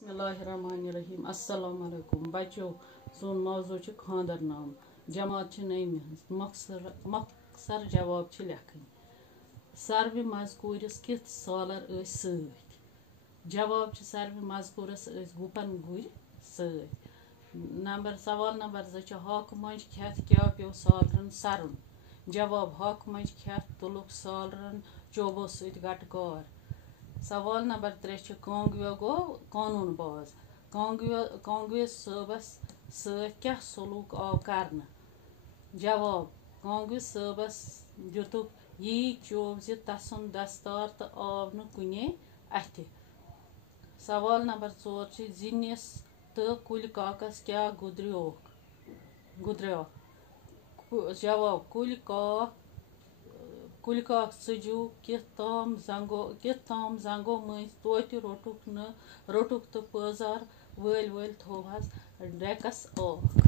बिस्मिल्लाहिर्रहमानिर्रहीम। अस्सलाम वालेकुम बच्चों। सोन मौजू खानदर नाम जमात नईमी मखसर जवाब लेखन। सर्व मजकूरस कित सालर सत। जवाब सर्व मजकूरस गुपन गुर सत। सवाल नंबर 2 हक मंज खेत क्या पे सालरन सरन। जवाब हक मंज खेत तुलुक सालरन चोबो सत गटकार। सवाल नंबर 3 कांगवे गो कानून बाज। कांगवे सबस सत क्या सलूक आव कर। जवाब कांगवे सबस दुतुक यी चोब ज तसन दस्तार तो आव न कुने अथ। सवाल नंबर 4 जिनिस तो कुल काकस क्या गुद्र्यो। जवाब कुल काक सजू कित ताम जंगो मज तोत रोटुक तो पजार वल थोहस डेकस आख।